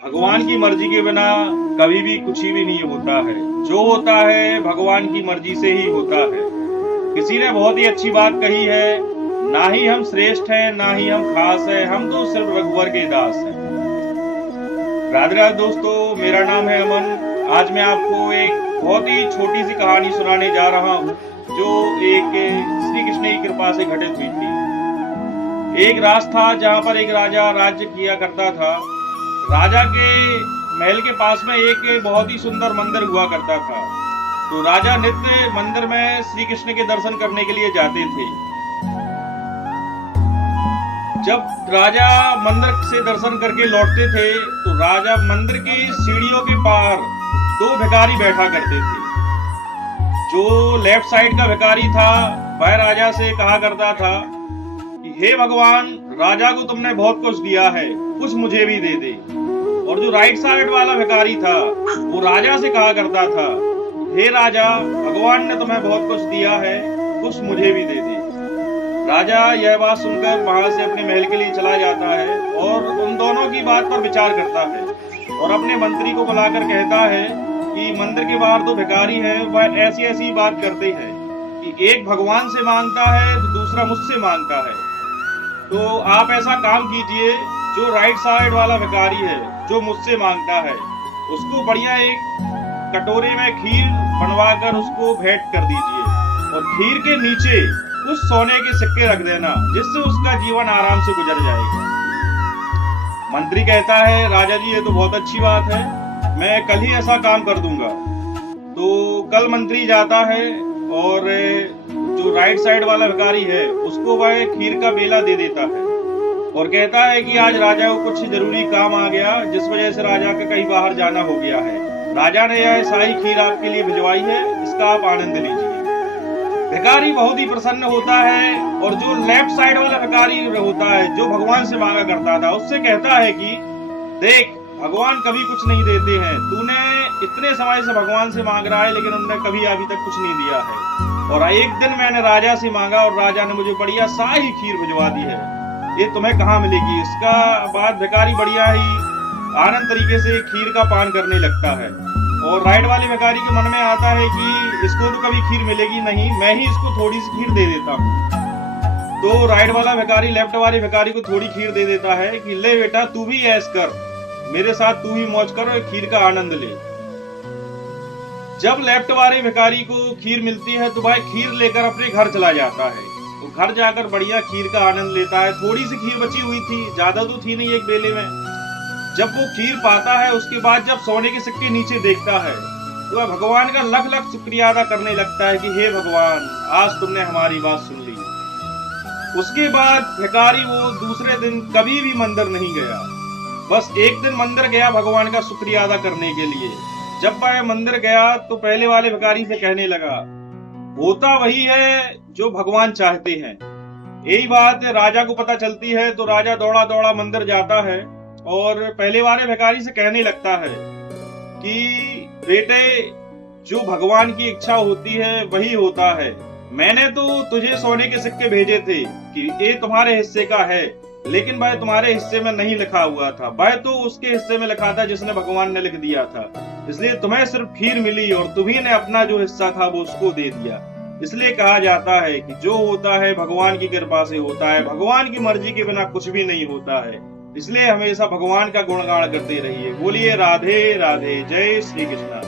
भगवान की मर्जी के बिना कभी भी कुछ भी नहीं होता है। जो होता है भगवान की मर्जी से ही होता है। किसी ने बहुत ही अच्छी बात कही है, ना ही हम श्रेष्ठ हैं, ना ही हम खास हैं, हम तो सिर्फ रघुवर के दास हैं। राधे राधे दोस्तों, मेरा नाम है अमन। आज मैं आपको एक बहुत ही छोटी सी कहानी सुनाने जा रहा हूँ, जो एक श्री कृष्ण की कृपा से घटित हुई थी। एक राज था जहाँ पर एक राजा राज्य किया करता था। राजा के महल के पास में एक बहुत ही सुंदर मंदिर हुआ करता था। तो राजा नित्य मंदिर में श्री कृष्ण के दर्शन करने के लिए जाते थे। जब राजा मंदिर से दर्शन करके लौटते थे तो राजा मंदिर की सीढ़ियों के पार दो भिखारी बैठा करते थे। जो लेफ्ट साइड का भिखारी था वह राजा से कहा करता था कि हे भगवान, राजा को तुमने बहुत कुछ दिया है, कुछ मुझे भी दे दे। और जो राइट साइड वाला भिखारी था वो राजा से कहा करता था, हे राजा, भगवान ने तुम्हें बहुत कुछ दिया है, कुछ मुझे भी दे दे। राजा यह बात सुनकर वहां से अपने महल के लिए चला जाता है और उन दोनों की बात पर विचार करता है और अपने मंत्री को बुलाकर कहता है कि मंदिर के बाहर दो भिखारी हैं, वह ऐसी ऐसी बात करते हैं कि एक भगवान से मांगता है तो दूसरा मुझसे मांगता है। तो आप ऐसा काम कीजिए, जो राइट साइड वाला भिखारी है जो मुझसे मांगता है उसको बढ़िया एक कटोरे में खीर बनवाकर उसको भेंट कर दीजिए और खीर के नीचे कुछ सोने के सिक्के रख देना, जिससे उसका जीवन आराम से गुजर जाएगा। मंत्री कहता है, राजा जी ये तो बहुत अच्छी बात है, मैं कल ही ऐसा काम कर दूंगा। तो कल मंत्री जाता है और जो राइट साइड वाला भिखारी है उसको वह खीर का बेला दे देता है और कहता है कि आज राजा को कुछ जरूरी काम आ गया, जिस वजह से राजा का कहीं बाहर जाना हो गया है। राजा ने यह शाही खीर आपके लिए भिजवाई है, इसका आप आनंद लीजिए। भिखारी बहुत ही प्रसन्न होता है और जो लेफ्ट साइड वाला भिखारी होता है जो भगवान से मांगा करता था उससे कहता है कि देख, भगवान कभी कुछ नहीं देते हैं, तूने इतने समय से भगवान से मांग रहा है लेकिन उन्होंने कभी अभी तक कुछ नहीं दिया है। और एक दिन मैंने राजा से मांगा और राजा ने मुझे बढ़िया शाही खीर भिजवा दी है, ये तुम्हें कहाँ मिलेगी। इसका बाद भिखारी बढ़िया ही आनंद तरीके से खीर का पान करने लगता है और राइट वाले भिखारी के मन में आता है कि इसको तो कभी खीर मिलेगी नहीं, मैं ही इसको थोड़ी सी खीर दे देता हूँ। तो राइट वाला भिखारी लेफ्ट वाले भिखारी को थोड़ी खीर दे देता है कि ले बेटा, तू भी ऐश कर, मेरे साथ तू ही मौज कर और खीर का आनंद ले। जब लेफ्ट वाले भिखारी को खीर मिलती है तो वह खीर लेकर अपने घर चला जाता है। तो घर जाकर बढ़िया खीर का आनंद लेता है। थोड़ी सी खीर बची हुई थी, ज्यादा तो थी नहीं एक बेले में। जब वो खीर पाता है उसके बाद जब सोने के सिक्के नीचे देखता है तो वह भगवान का लख लख शुक्रिया अदा करने लगता है कि हे भगवान, आज तुमने हमारी बात सुन ली। उसके बाद भिखारी वो दूसरे दिन कभी भी मंदिर नहीं गया, बस एक दिन मंदिर गया भगवान का शुक्रिया अदा करने के लिए। जब वह मंदिर गया तो पहले वाले भिखारी से कहने लगा, होता वही है जो भगवान चाहते हैं। यही बात राजा को पता चलती है तो राजा दौड़ा दौड़ा मंदिर जाता है और पहले वाले भिखारी से कहने लगता है कि बेटे, जो भगवान की इच्छा होती है वही होता है। मैंने तो तुझे सोने के सिक्के भेजे थे कि ये तुम्हारे हिस्से का है, लेकिन वह तुम्हारे हिस्से में नहीं लिखा हुआ था, वह तो उसके हिस्से में लिखा था जिसने भगवान ने लिख दिया था। इसलिए तुम्हें सिर्फ खीर मिली और तुम्ही ने अपना जो हिस्सा था वो उसको दे दिया। इसलिए कहा जाता है कि जो होता है भगवान की कृपा से होता है, भगवान की मर्जी के बिना कुछ भी नहीं होता है। इसलिए हमेशा भगवान का गुणगान करते रहिए। बोलिए राधे राधे, जय श्री कृष्ण।